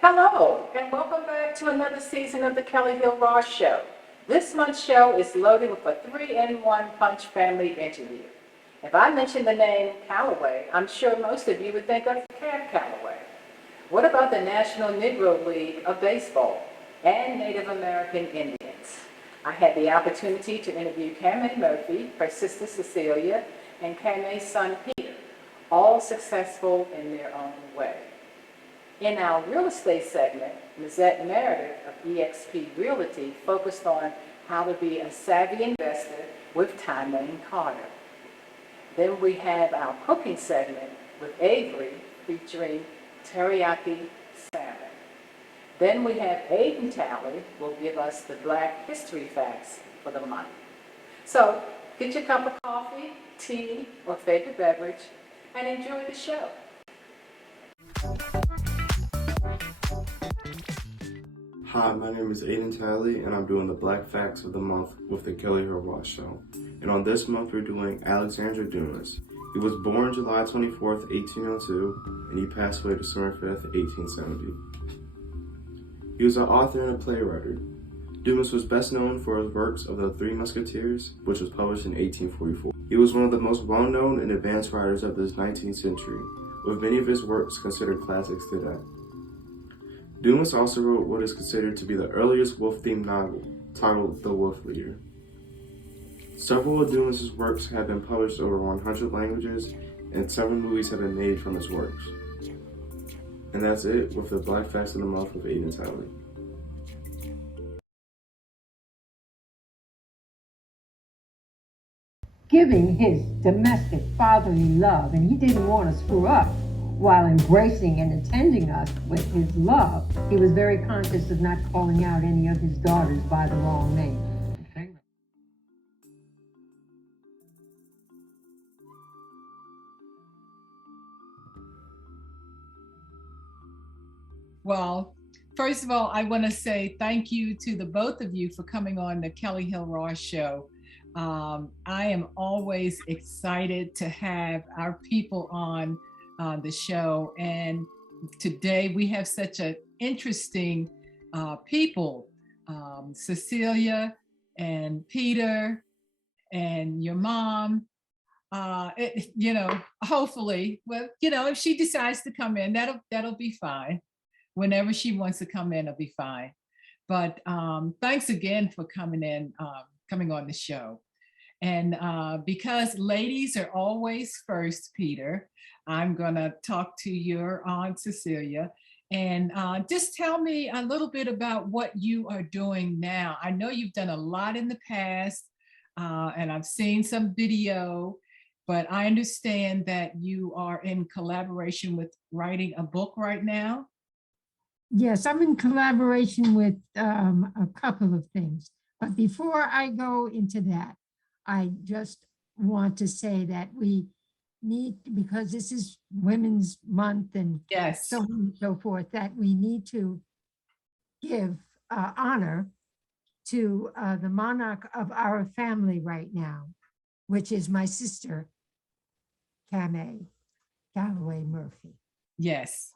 Hello, and welcome back to another season of the Kelly Hill Ross Show. This month's show is loaded with a three-in-one punch family interview. If I mention the name Calloway, I'm sure most of you would think of Cab Calloway. What about the National Negro League of Baseball and Native American Indians? I had the opportunity to interview Camay Murphy, her sister Cecilia, and Camay's son Peter, all successful in their own way. In our real estate segment, Lizette Meredith of eXp Realty focused on how to be a savvy investor with Tymaine Carter. Then we have our cooking segment with Avery featuring teriyaki salmon. Then we have Aiden Talley who will give us the Black History facts for the month. So get your cup of coffee, tea, or favorite beverage and enjoy the show. Hi, my name is Aiden Talley, and I'm doing the Black Facts of the Month with the Kelly Hill Ross Show. And on this month, we're doing Alexander Dumas. He was born July 24th, 1802, and he passed away December 5th, 1870. He was an author and a playwright. Dumas was best known for his works of The Three Musketeers, which was published in 1844. He was one of the most well-known and advanced writers of this 19th century, with many of his works considered classics today. Dumas also wrote what is considered to be the earliest wolf-themed novel, titled The Wolf Leader. Several of Dumas's works have been published over 100 languages, and several movies have been made from his works. And that's it with the Black Facts of the Month with Aiden Talley. Giving his domestic fatherly love, and he didn't want to screw up. While embracing and attending us with his love, he was very conscious of not calling out any of his daughters by the wrong name. Well, first of all, I want to say thank you to the both of you for coming on the Kelly Hill Ross Show. I am always excited to have our people on the show, and today we have such an interesting people, Cecilia and Peter and your mom. Hopefully, well, if she decides to come in, that'll be fine. Whenever she wants to come in, it'll be fine. But thanks again for coming on the show. And because ladies are always first, Peter, I'm gonna talk to your Aunt Cecilia and just tell me a little bit about what you are doing now. I know you've done a lot in the past and I've seen some video, but I understand that you are in collaboration with writing a book right now. Yes, I'm in collaboration with a couple of things. But before I go into that, I just want to say that we need, because this is Women's Month and Yes. so on and so forth, that we need to give honor to the monarch of our family right now, which is my sister, Camay Murphy. Yes.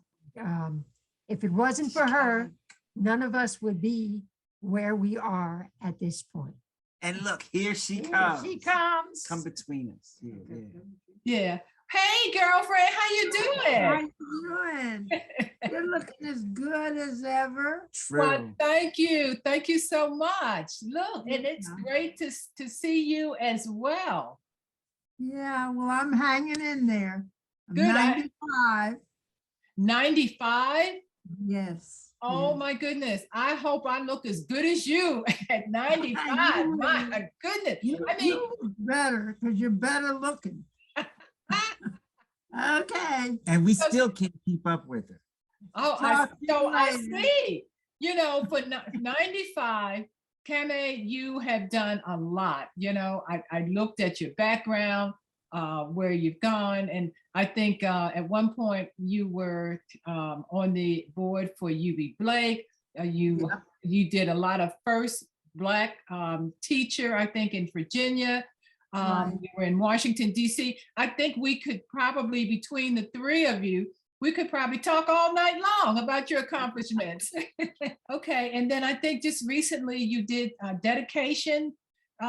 If it wasn't for her, none of us would be where we are at this point. And look, here she comes. Here she comes. Come between us. Yeah. Hey, girlfriend, how you doing? How you doing? You're looking as good as ever. True. Well, thank you. Thank you so much. Look, and it's great to see you as well. Yeah, well, I'm hanging in there. I'm Good. 95. 95? Yes. Oh yes. my goodness. I hope I look as good as you at 95. You My will. goodness. You, I mean, you look better because you're better looking. Okay. And we still can't keep up with her. oh, Talk to you so I later. see, for 95, Camay, you have done a lot. I looked at your background, where you've gone, and I think at one point you were on the board for UB Blake. Yeah. You did a lot of first Black teacher, I think, in Virginia. Right. You were in Washington, D.C. I think we could probably, between the three of you, we could probably talk all night long about your accomplishments. Okay, and then I think just recently you did a dedication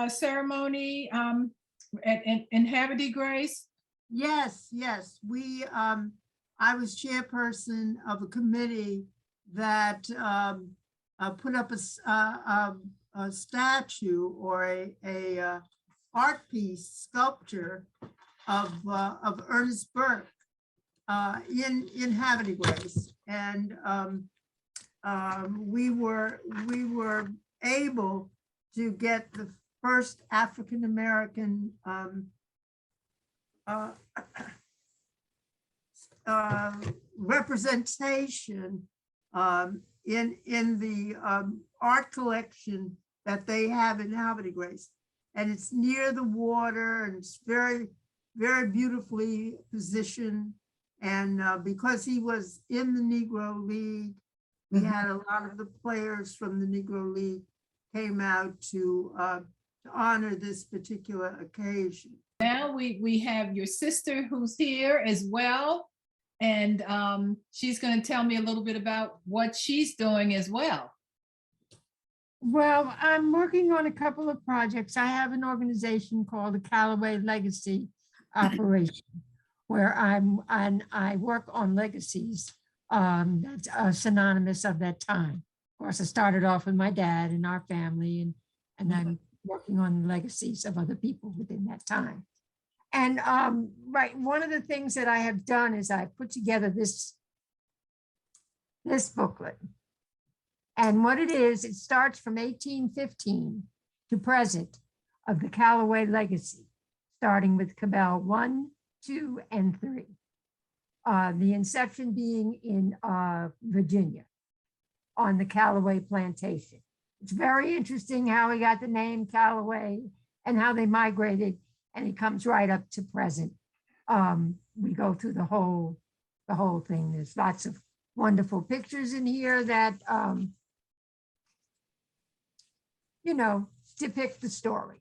ceremony in Haverty Grace. Yes, yes. I was chairperson of a committee that put up a statue or a art piece sculpture of Ernest Burke in Haverty Grace, and we were able to get the first African American representation in the art collection that they have in Haverty Grace. And it's near the water, and it's very, very beautifully positioned. And because he was in the Negro League, we had a lot of the players from the Negro League came out to honor this particular occasion. Now we have your sister who's here as well. And she's going to tell me a little bit about what she's doing as well. Well, I'm working on a couple of projects. I have an organization called the Calloway Legacy Operation, where I work on legacies that's synonymous of that time. Of course, I started off with my dad and our family, and I'm working on legacies of other people within that time. And right, one of the things that I have done is I put together this booklet. And what it is, it starts from 1815 to present of the Calloway legacy, starting with Cabell 1, 2, and 3. The inception being in Virginia on the Calloway plantation. It's very interesting how we got the name Calloway and how they migrated, and it comes right up to present. We go through the whole thing. There's lots of wonderful pictures in here that depict the story.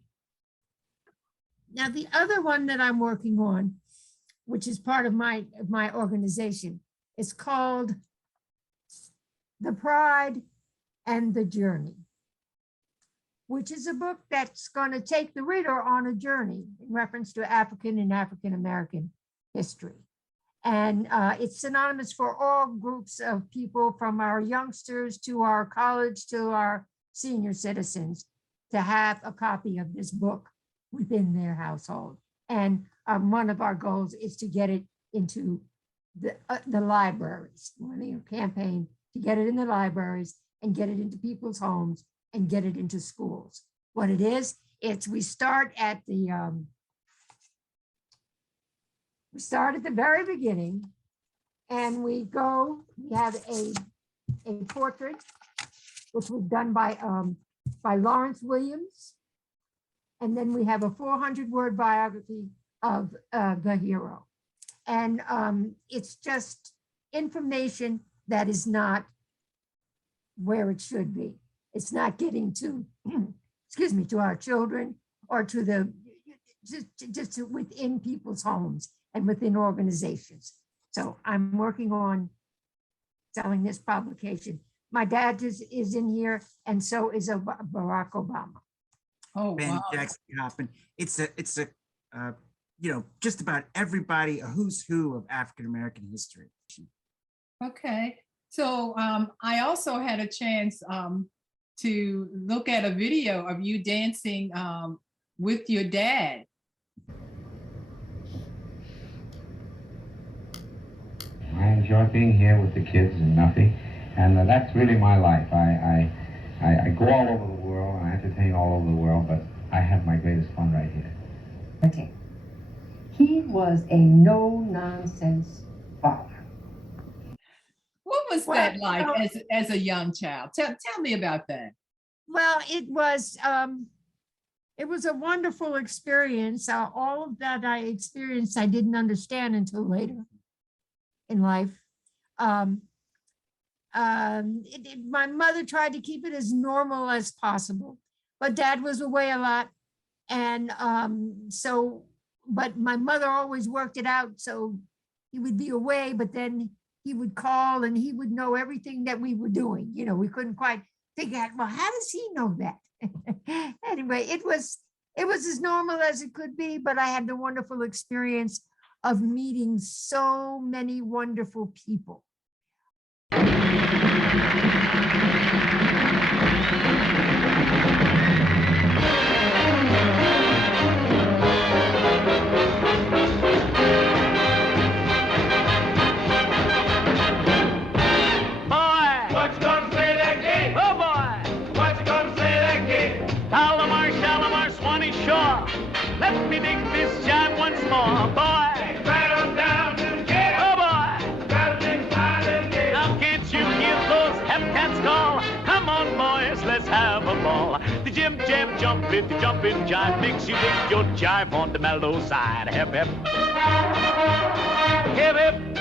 Now, the other one that I'm working on, which is part of my organization, is called The Pride and the Journey, which is a book that's going to take the reader on a journey in reference to African and African-American history. And it's synonymous for all groups of people, from our youngsters to our college to our senior citizens, to have a copy of this book within their household. And one of our goals is to get it into the libraries. We're running a campaign to get it in the libraries and get it into people's homes and get it into schools. What it is, we start at the very beginning, and we have a portrait which was done by Lawrence Williams. And then we have a 400-word biography of the hero. And it's just information that is not where it should be. It's not getting to, excuse me, to our children or to just within people's homes and within organizations. So I'm working on selling this publication. My dad is in here, and so is Barack Obama. Oh, Ben wow. Jackson Hoffman. It's a just about everybody, a who's who of African American history. Okay. So I also had a chance to look at a video of you dancing with your dad. enjoy being here with the kids and Nuffy, and that's really my life. I go all over the world, and I entertain all over the world, but I have my greatest fun right here. Okay. He was a no-nonsense father. What was Well, that you like know- as a young child? Tell me about that. Well, it was a wonderful experience. All of that I experienced, I didn't understand until later in life. My mother tried to keep it as normal as possible, but Dad was away a lot. And but my mother always worked it out. So he would be away, but then he would call and he would know everything that we were doing. You know, we couldn't quite figure out, well, how does he know that? Anyway, it was as normal as it could be, but I had the wonderful experience of meeting so many wonderful people. Let me dig this jive once more, boy. Rattle down to the gate. Oh, boy. Rattle dig now can't you hear those hep-cats call? Come on, boys, let's have a ball. The jib, jab, jump, if the jumping jive makes you dig your jive on the mellow side. Hep, hep. Hip, hip.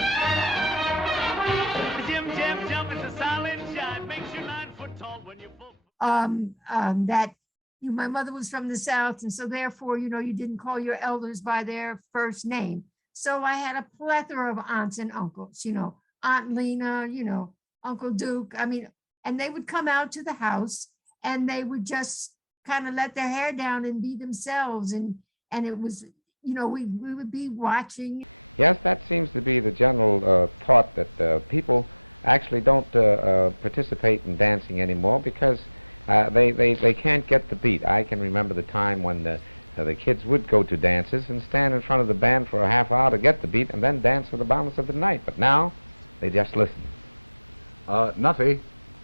The jib, jab, jump is a solid jive. Makes you 9 foot tall when you full. My mother was from the South, and so therefore, you didn't call your elders by their first name. So I had a plethora of aunts and uncles, Aunt Lena, Uncle Duke. And they would come out to the house and they would just kind of let their hair down and be themselves. And it was, we would be watching. Yes, that seems to be the general thought that people actually don't participate in dancing anymore because they can't get the beat. I can remember the time when the kids would go to dances and stand in front of the band for a half hour to get the beat and then dance for the balance of the night. But now, they just listen. Nuffy,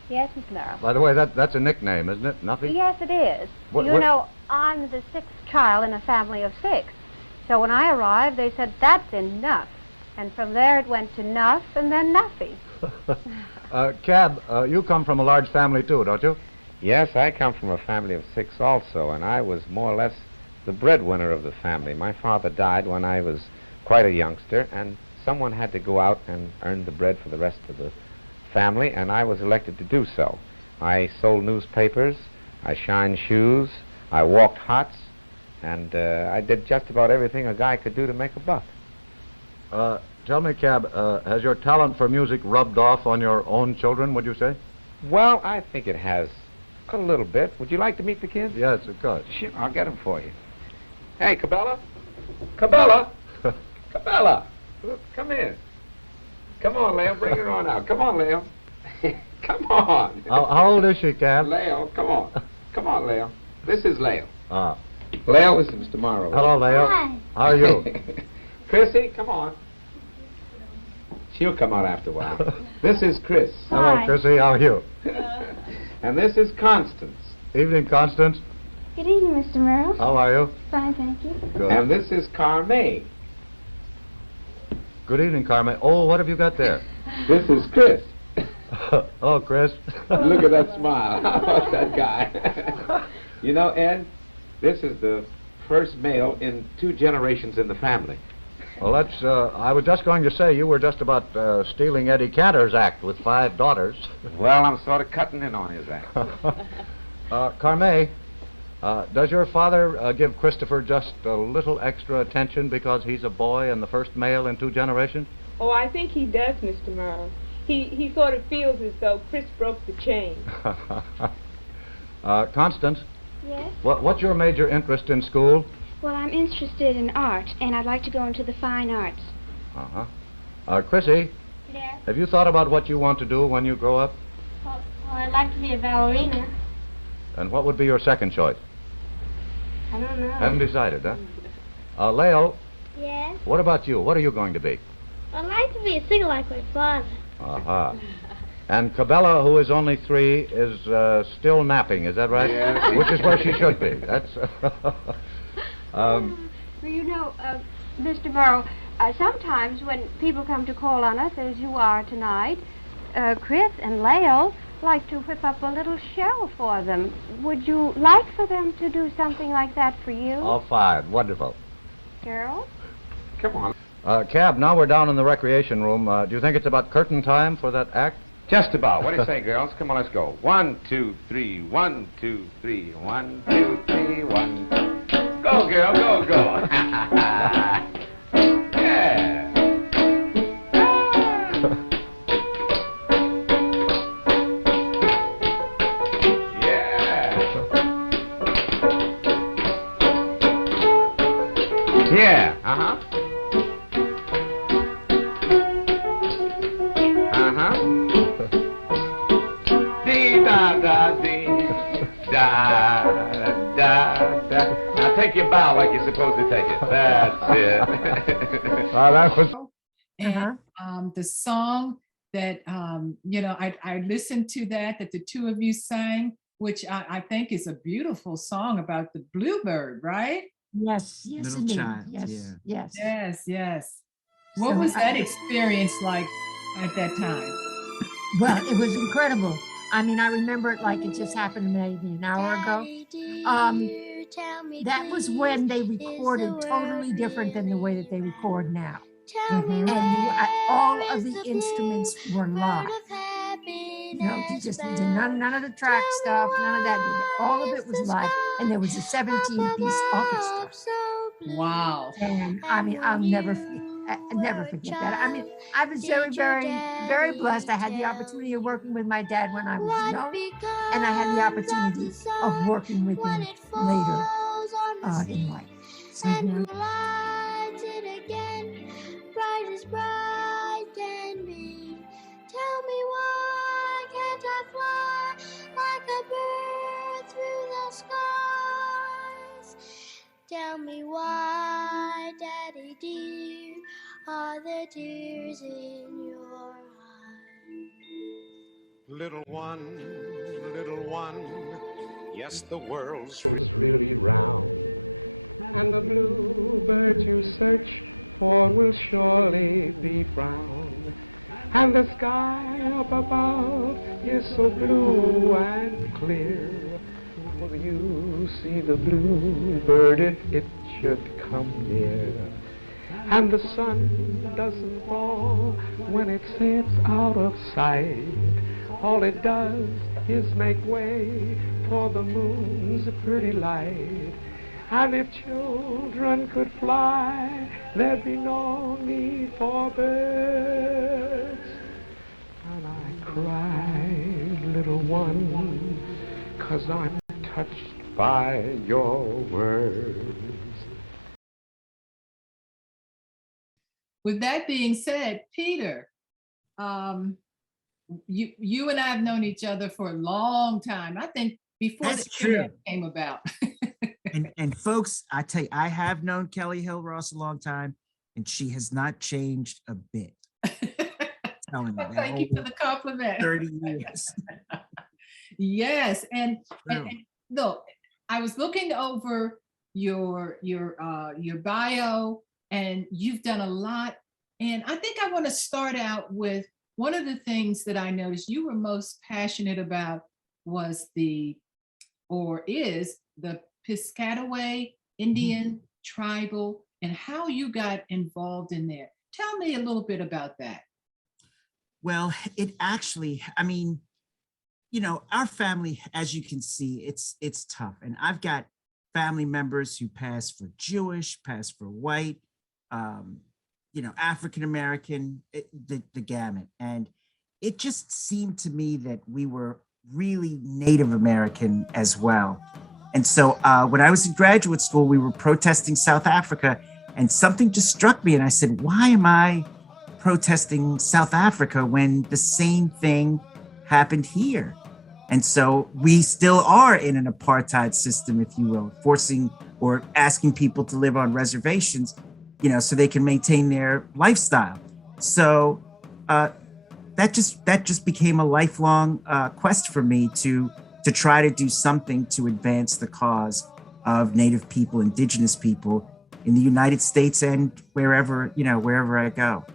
Yes, Miss Merrill. by the way, that's a nickname, isn't it? Nuffy? Yes, it is. What- You what- know, I'm the sixth child in a family of 6. So when I arrived, they said, that's enough. And from there it went to Nuff and then Nuffy. Cab, you come from a large family too, don't you? Yes, I come from a family of 6 also, and I was more or less the breadwinner of the family. My father died when I was quite a youngster, and someone had to go out and earn the bread for the rest of the family, and I was elected to do so. I sold newspapers, I shined shoes, I walked hots, and I did just about everything a guy could do to make a buck. Tell me, Cab, has your talent for music rubbed off on your own children, would you say? Well, I think it has a little bit. Would you like to meet the kids? Yes, of course. Sure, I'll get them for you. Hey, Cabela? Cabela? Cabela! Come in. Come on, Lael, bring her on out. Come on, Lael. Come on. How old is she, Cab? Lael, come on. Come on, Lael. This is Lael. Ah. Lael, this is Mr. Morrow. Hello, Lael. Hi. How are you? Chrissy, come on. She'll come out after a while. This is Chris. Hello, Chrissy. How are you? And this is Constance. Evening, Constance. Good evening, Mr. Merrill. How are you? Fine, thank you. Good. And this is Camay. Good evening, Carmen. Oh, what have you got there? This is Chris. Oh, Chris. Look at that smile. How about that guy? You know, Ed, this is the first male in 2 generations in the family. Well, that's, I was just going to say, you were just about stealing Eddie Cantor's act with 5 daughters. Well, I'm sort of cutting in on his act. Carme, does your father give Christopher just a little extra attention because he's a boy and the first male in 2 generations? Oh, I think he does, Mr. Merle. He sort of feels as though Chris broke the chain. Constance? Yes? What's your major interest in school? Well, I'm interested in art, and I'd like to go into the fine arts. Uh-huh. Chrissy, Yes? have you thought about what you want to do when you grow up? Well, I'd like to be a ballerina. And what would be your second choice? I don't know. Haven't decided, huh? Lael, Yes? what about you? What are you going to be? I'd like to be a singer like my father. Aha. And Cabela, who is only 3, is still napping, is that right? Yeah. Which is where she should be. That's. Well, you know, Mr. Morrow, sometimes when people come to call on us, as you are tonight, Chris and Lael like to whip up a little show for them. Would you like for them to do something like that for you? All fine. Wonderful. Carol? Come on. Cab, now we're down in the recreation room. Do you think it's about curtain time for that act? Just about. What do you say, girls? Come on, let's go. 1, 2, 3. 1, 2, 3. 1, 2, 3. 1. Go, girl. Go, go. Yeah. Yeah. Uh-huh. Uh-huh. Dee da da dee da da da. Now take your bow like you're supposed to take it. That's it. That was. And the song that I listened to that the two of you sang, which I think is a beautiful song about the bluebird, right? Yes, yes, Little indeed. child, Yes, yeah. yes. Yes, yes. What So was I- that experience like at that time? Well, it was incredible. I mean, I remember it like it just happened maybe an hour ago. That was when they recorded totally different than the way that they record now. And all of the instruments were live. You know, you just did none of the track stuff, none of that. All of it was live, and there was a 17-piece orchestra. Wow. And I mean, I'll never forget that. I mean, I was very, very, very blessed. I had the opportunity of working with my dad when I was young, and I had the opportunity of working with him later in life. Bright can be. Tell me why can't I fly like a bird through the skies? Tell me why, Daddy dear, are there tears in your eyes? Little one, yes, the world's really round, and the bluebird you search for will surely be found, and the sky up above is so blue and clear. Will you see the bluebird if it should come near? And the sun doesn't fall when it sets out of sight. All it does is make way for the moon's pretty light. And if children could fly, there'd be no need for birds. And I cry, little one, 'cause I'm touched by your words. With that being said, Peter, you and I have known each other for a long time. I think before That's the internet true. came about. And folks, I tell you, I have known Kelly Hill Ross a long time, and she has not changed a bit. Telling you, Thank you for the compliment. 30 years. Yes, and look, I was looking over your bio, and you've done a lot. And I think I want to start out with one of the things that I noticed you were most passionate about is the Piscataway Indian tribal and how you got involved in there. Tell me a little bit about that. Well, it actually, I mean, you know, our family, as you can see, it's tough. And I've got family members who pass for Jewish, pass for white, you know, African-American, the gamut. And it just seemed to me that we were really Native American as well. And so when I was in graduate school, we were protesting South Africa, and something just struck me. And I said, why am I protesting South Africa when the same thing happened here? And so we still are in an apartheid system, if you will, forcing or asking people to live on reservations, you know, so they can maintain their lifestyle. So that just became a lifelong quest for me to try to do something to advance the cause of Native people, Indigenous people in the United States and wherever I go.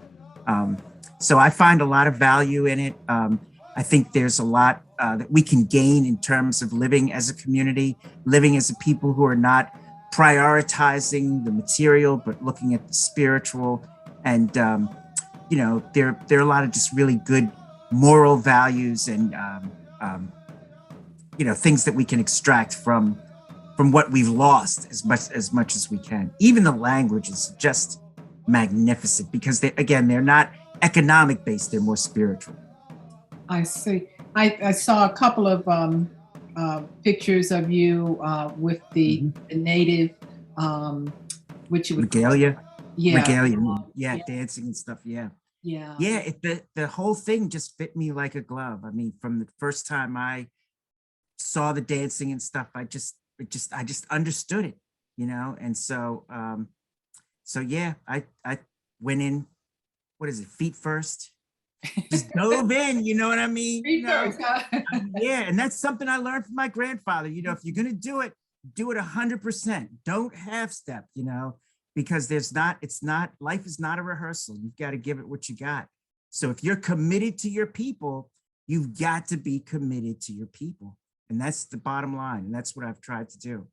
So I find a lot of value in it. I think there's a lot that we can gain in terms of living as a community, living as a people who are not prioritizing the material, but looking at the spiritual. And, there are a lot of just really good moral values and, things that we can extract from what we've lost as much as we can. Even the language is just magnificent because they're not economic based, they're more spiritual. I see. I saw a couple of pictures of you with the native, which you would regalia. Yeah. Regalia. Yeah, dancing and stuff. Yeah. Yeah. Yeah. The whole thing just fit me like a glove. I mean, from the first time I saw the dancing and stuff, I just understood it, and so yeah, I went in, what is it, feet first, just dove in, you know what I mean? Feet first, huh? Yeah, and that's something I learned from my grandfather. If you're gonna do it 100%. Don't half step, because life is not a rehearsal. You've got to give it what you got. So if you're committed to your people, you've got to be committed to your people. And that's the bottom line. And that's what I've tried to do.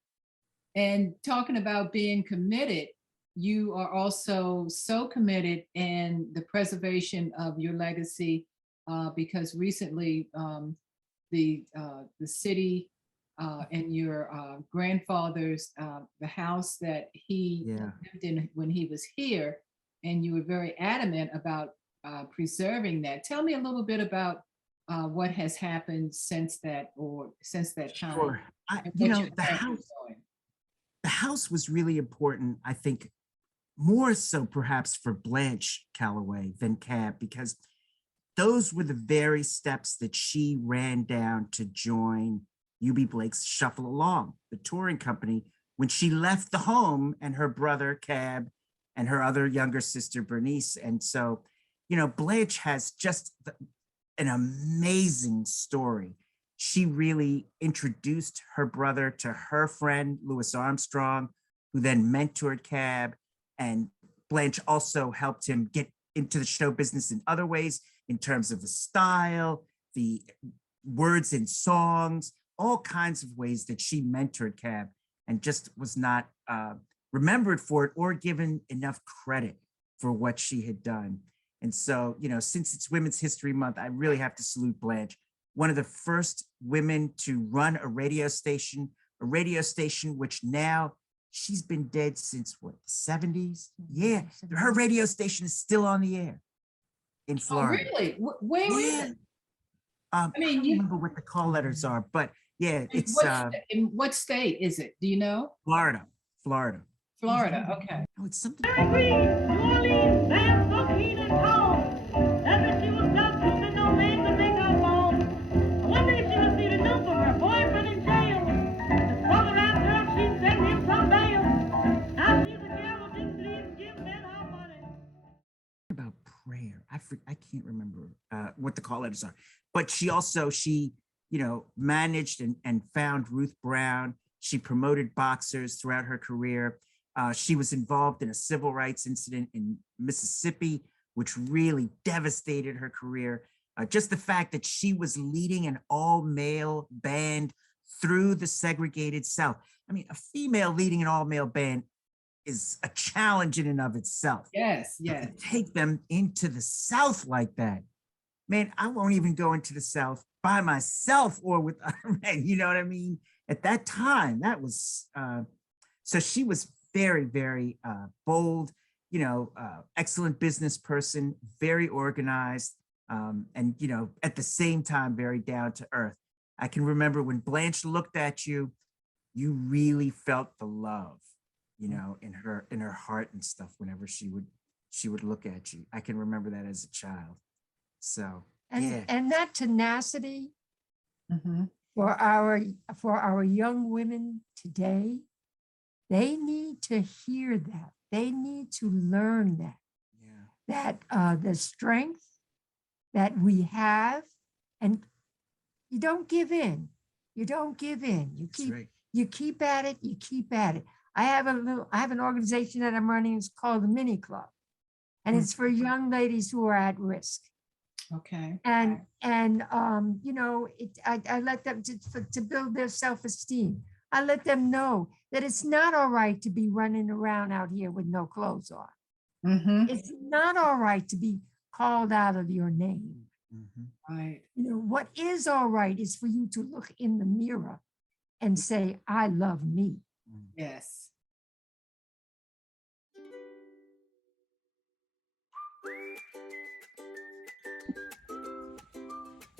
And talking about being committed, you are also so committed in the preservation of your legacy, because recently the city and your grandfather's, the house that he lived in when he was here, and you were very adamant about preserving that. Tell me a little bit about what has happened since that time. Sure. The house was really important, I think, more so perhaps for Blanche Calloway than Cab, because those were the very steps that she ran down to join UB Blake's Shuffle Along, the touring company, when she left the home and her brother Cab and her other younger sister Bernice. And so, Blanche has just an amazing story. She really introduced her brother to her friend, Louis Armstrong, who then mentored Cab. And Blanche also helped him get into the show business in other ways, in terms of the style, the words in songs, all kinds of ways that she mentored Cab, and just was not remembered for it or given enough credit for what she had done. And so, since it's Women's History Month, I really have to salute Blanche, one of the first women to run a radio station which now she's been dead since what, the 70s? Yeah, her radio station is still on the air in Florida. Oh, really? Where is it? I don't remember what the call letters are, but yeah, it's in what state is it? Do you know? Florida. Okay. Oh, it's something. About prayer. I can't remember what the call letters are, but she managed and found Ruth Brown. She promoted boxers throughout her career. She was involved in a civil rights incident in Mississippi, which really devastated her career. Just the fact that she was leading an all-male band through the segregated South. I mean, a female leading an all-male band is a challenge in and of itself. Yes. To take them into the South like that, man, I won't even go into the South by myself or with other men, you know what I mean? At that time, that was, so she was very, very bold, excellent business person, very organized, and, at the same time, very down to earth. I can remember when Blanche looked at you, you really felt the love, in her heart and stuff whenever she would look at you. I can remember that as a child. So, and that tenacity for our young women today, they need to hear that. They need to learn that. that the strength that we have, and you don't give in. You don't give in. You keep at it. You keep at it. I have an organization that I'm running. It's called the Mini Club, and it's for young ladies who are at risk. Okay. And you know, I let them to build their self-esteem. I let them know that it's not all right to be running around out here with no clothes on. It's not all right to be called out of your name. Right. You know, what is all right is for you to look in the mirror and say, I love me. Yes.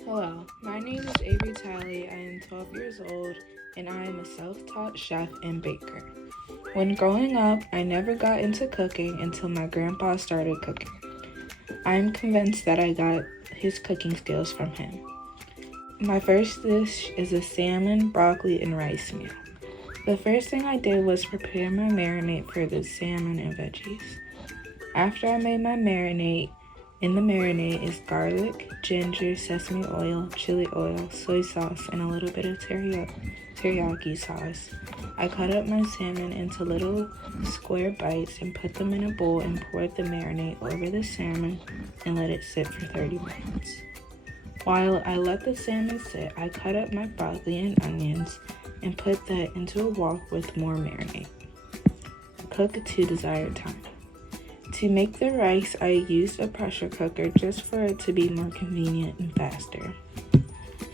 Hello, my name is Avery Talley. I am 12 years old and I am a self-taught chef and baker. When growing up, I never got into cooking until my grandpa started cooking. I'm convinced that I got his cooking skills from him. My first dish is a salmon, broccoli, and rice meal. The first thing I did was prepare my marinade for the salmon and veggies. After I made my marinade, in the marinade is garlic, ginger, sesame oil, chili oil, soy sauce, and a little bit of teriyaki sauce. I cut up my salmon into little square bites and put them in a bowl and poured the marinade over the salmon and let it sit for 30 minutes. While I let the salmon sit, I cut up my broccoli and onions and put that into a wok with more marinade. Cook to desired time. To make the rice, I used a pressure cooker just for it to be more convenient and faster.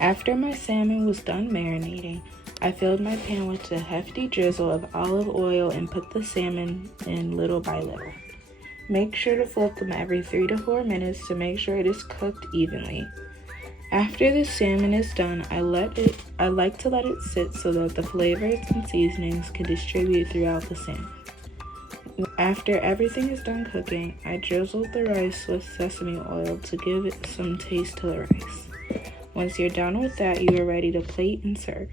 After my salmon was done marinating, I filled my pan with a hefty drizzle of olive oil and put the salmon in little by little. Make sure to flip them every 3 to 4 minutes to make sure it is cooked evenly. After the salmon is done, I like to let it sit so that the flavors and seasonings can distribute throughout the salmon. After everything is done cooking, I drizzled the rice with sesame oil to give it some taste to the rice. Once you're done with that, you are ready to plate and serve.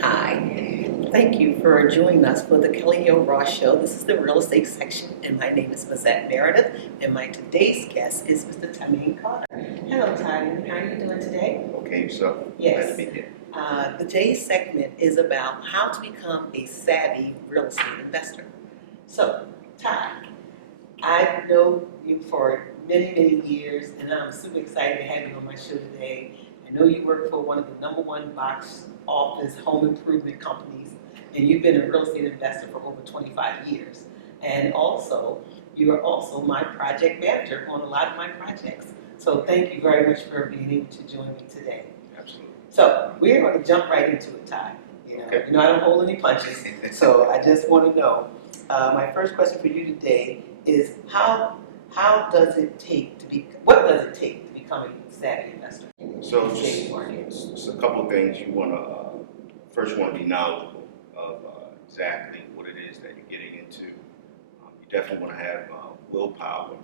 Hi, thank you for joining us for the Kelly Hill Ross Show. This is the real estate section, and my name is Mazette Meredith, and my today's guest is Mr. Camay Carter. Hello, Camay. How are you doing today? Okay, so Yes. glad to be here. Today's segment is about how to become a savvy real estate investor. So, Ty, I know you for many, many years, and I'm super excited to have you on my show today. I know you work for one of the #1 box office home improvement companies, and you've been a real estate investor for over 25 years. And also, you are also my project manager on a lot of my projects. So thank you very much for being able to join me today. Absolutely. So we're going to jump right into it, Ty. Okay. I don't hold any punches. So I just want to know, my first question for you today is what does it take to become a savvy investor? So just a couple things you want to, first you want to be knowledgeable of exactly what it is that you're getting into. You definitely want to have willpower.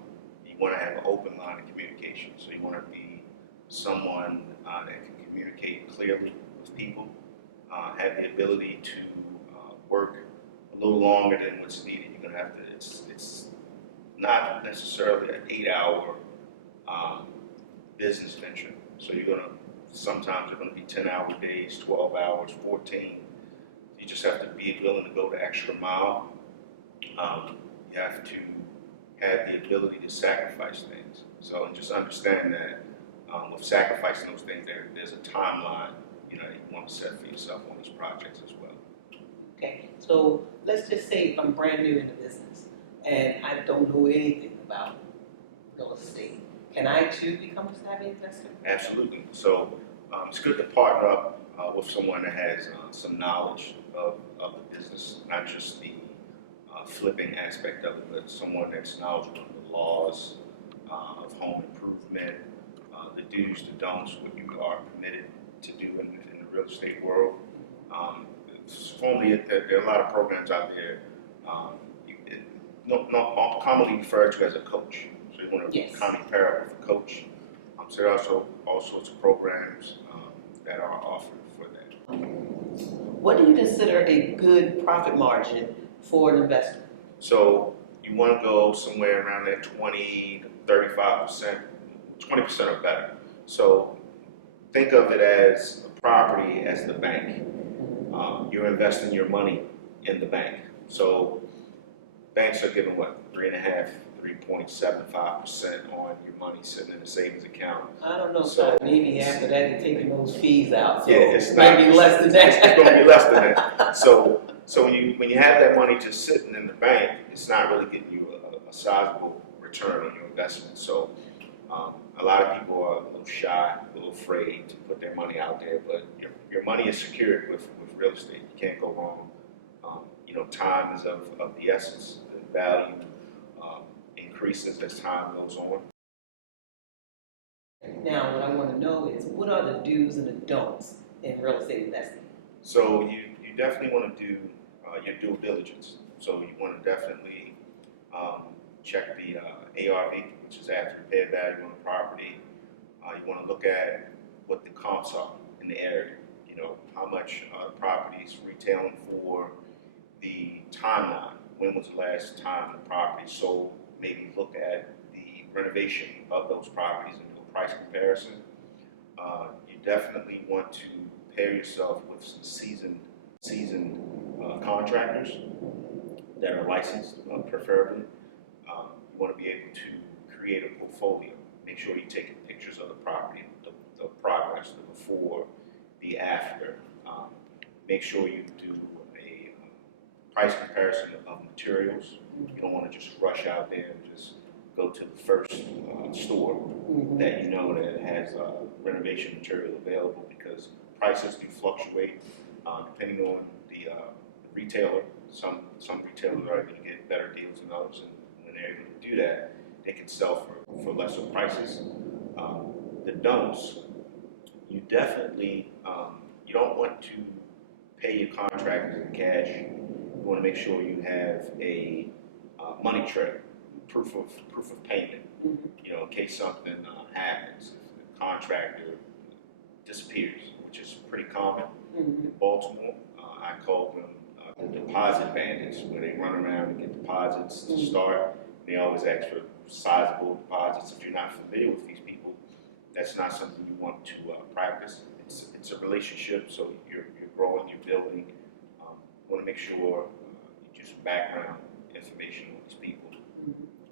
You want to have an open line of communication. So you want to be someone that can communicate clearly with people, have the ability to work a little longer than what's needed. You're going to have to, it's not necessarily an 8-hour business venture. So sometimes they're going to be 10-hour days, 12 hours, 14. You just have to be willing to go the extra mile. You have to have the ability to sacrifice things. So, and just understand that with sacrificing those things, there's a timeline, that you want to set for yourself on these projects as well. Okay, so let's just say if I'm brand new in the business and I don't know anything about real estate, can I too become a savvy investor? Absolutely. So it's good to partner up with someone that has some knowledge of the business, not just the flipping aspect of it, but someone that's knowledgeable of the laws of home improvement, the do's, the don'ts, what you are permitted to do in the real estate world. There are a lot of programs out there, not commonly referred to as a coach. So you want to kind of pair up with a coach. So there are also all sorts of programs that are offered for that. What do you consider a good profit margin for an investor? So you want to go somewhere around that 20 to 35%, 20% or better. So think of it as a property as the bank. You're investing your money in the bank. So banks are giving what, 3.5%, 3.75% on your money sitting in a savings account. I don't know, so maybe after that and taking those fees out. So yeah, it's maybe less than that. It's going to be less than that. So when you have that money just sitting in the bank, it's not really getting you a sizable return on your investment. So a lot of people are a little shy, a little afraid to put their money out there, but your money is secured with real estate. You can't go wrong. Time is of the essence. The value increases as time goes on. Now, what I want to know is, what are the do's and the don'ts in real estate investing? So you definitely want to do your due diligence. So you want to definitely check the ARV, which is after repair value on the property. You want to look at what the comps are in the area. How much properties retailing for, the timeline. When was the last time the property sold? Maybe look at the renovation of those properties and do a price comparison. You definitely want to pair yourself with some seasoned contractors that are licensed, preferably. You want to be able to create a portfolio. Make sure you're taking pictures of the property, the progress, the before, the after. Make sure you do a price comparison of materials. You don't want to just rush out there and just go to the first store that that has renovation materials available, because prices do fluctuate depending on the retailer. Some retailers are able to get better deals than others, and when they're able to do that, they can sell for lesser prices. The don'ts, you definitely you don't want to pay your contractors in cash. You want to make sure you have a money trail, proof of payment. In case something happens, if the contractor disappears, which is pretty common in Baltimore. I call them the deposit bandits, where they run around and get deposits to start. And they always ask for sizable deposits. If you're not familiar with these people, that's not something you want to practice. It's a relationship, so you're growing, you're building. You want to make sure you do some background information on these people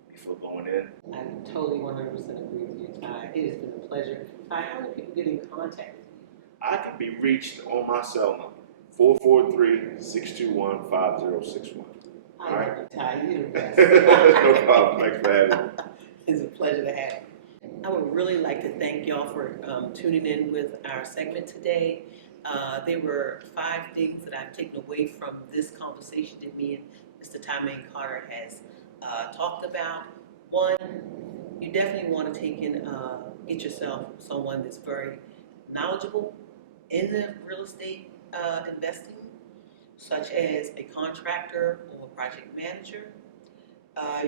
before going in. I totally 100% agree with you, Ty. It has been a pleasure. Ty, how do people get in contact with you? I can be reached on my cell number, 443-621-5061. I love you, Ty. You're the best. No problem. Thanks for having me. It's a pleasure to have you. I would really like to thank y'all for tuning in with our segment today. There were 5 things that I've taken away from this conversation that me and Mr. Camay Carter has talked about. 1, you definitely want to get yourself someone that's very knowledgeable in the real estate investing, such as a contractor or a project manager.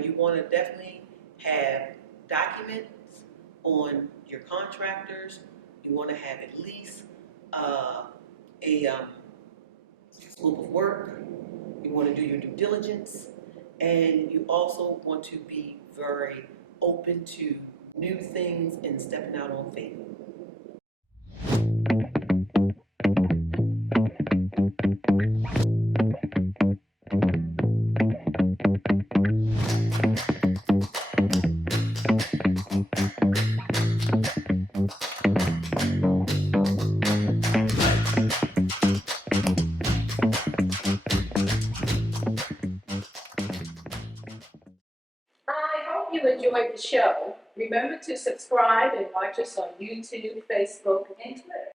You want to definitely have documents on your contractors. You want to have at least a scope of work. You want to do your due diligence, and you also want to be very open to new things and stepping out on faith. I hope you enjoyed the show. Remember to subscribe and watch us on YouTube, Facebook, and Twitter.